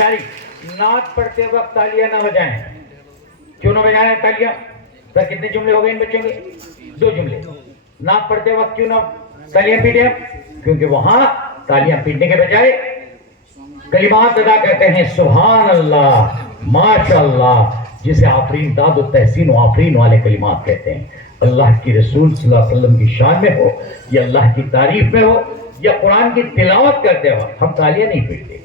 پیاری نعت پڑھتے وقت تالیاں نہ بجائیں. کیوں نہ بجائیں تالیاں؟ سر کتنے جملے ہو گئے ان بچوں کے؟ 2 جملے. نعت پڑھتے وقت کیوں نہ تالیاں پیٹیں؟ کیونکہ وہاں تالیاں پیٹنے کے بجائے کلمات ادا کرتے ہیں. سبحان اللہ، ماشاء اللہ، جسے آفرین، داد و تحسین و آفرین والے کلمات کہتے ہیں. اللہ کی رسول صلی اللہ علیہ وسلم کی شان میں ہو یا اللہ کی تعریف میں ہو یا قرآن کی تلاوت کرتے ہو، ہم تالیاں نہیں پیٹتے،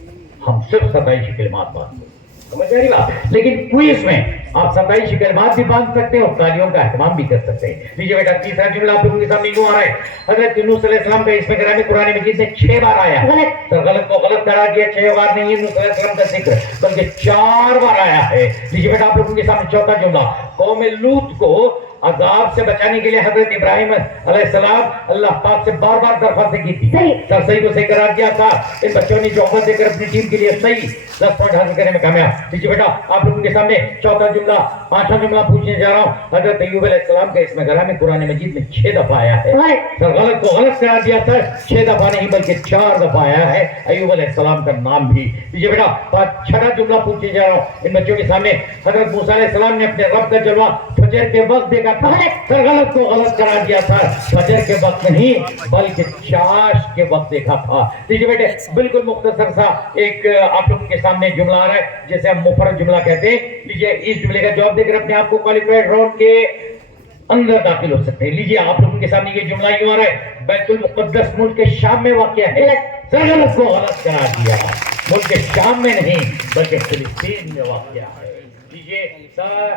ہم صرف ستائشی کلمات باندھتے ہیں. سمجھ رہی بات؟ لیکن کوئز میں آپ ستائشی کلمات بھی باندھ سکتے ہیں اور تالیوں کا اہتمام بھی کر سکتے ہیں. لیجیے بیٹا تیسرا جملہ آپ لوگوں کے سامنے یوں آ رہا ہے. حضرت یونس علیہ السلام کا اس میں گرامی قرآن مجید میں 6 بار آیا. غلط کو غلط قرار دیا. 6 بار نہیں یونس علیہ السلام کا ذکر بلکہ 4 بار آیا ہے. لیجیے بیٹا آپ لوگوں کے سامنے چوتھا جملہ. قوم لوط کو عذاب سے بچانے کے لیے حضرت ابراہیم علیہ السلام اللہ پاک سے بار بار درخواستیں کی تھی. سر صحیح کو صحیح قرار دیا تھا. ان بچوں نے جو عمل دے کر اپنی ٹیم کے لیے صحیح 10 پوائنٹ حاصل کرنے میں کامیاب. دیکھیے بیٹا آپ لوگوں کے سامنے چوتھا جملہ، 5واں جملہ پوچھنے جا رہا ہوں. حضرت ایوب علیہ السلام کا اس میں گرامی قرآن مجید میں 6 دفعہ آیا ہے. سر غلط کو غلط قرار دیا تھا. 6 دفعہ نہیں بلکہ 4 دفعہ آیا ہے ایوب علیہ السلام کا نام بھی. دیکھیے بیٹا 6واں جملہ پوچھنے جا رہا ہوں ان بچوں کے سامنے. حضرت موسیٰ علیہ السلام نے اپنے رب کا جلوہ فجر کے وقت دیکھا تھا. سر غلط کو غلط قرار دیا تھا. فجر کے وقت نہیں بلکہ چاش کے وقت دیکھا تھا. دیکھیے بیٹے بالکل مختصر سا ایک آپ لوگوں کے سامنے جملہ آ رہا ہے جسے ہم مفرد جملہ کہتے ہیں. لیجیے اس جملے کا جواب دے کر اپنے آپ کو کوالیفائڈ راؤنڈ کے اندر داخل ہو سکتے ہیں. لیجیے آپ لوگوں کے سامنے یہ جملہ یوں آ رہا ہے. بیت المقدس ملک کے شام میں واقع ہے. سر غلط کو غلط قرار دیا. ملک کے شام میں نہیں بلکہ فلسطین میں واقع ہے. لیجیے سر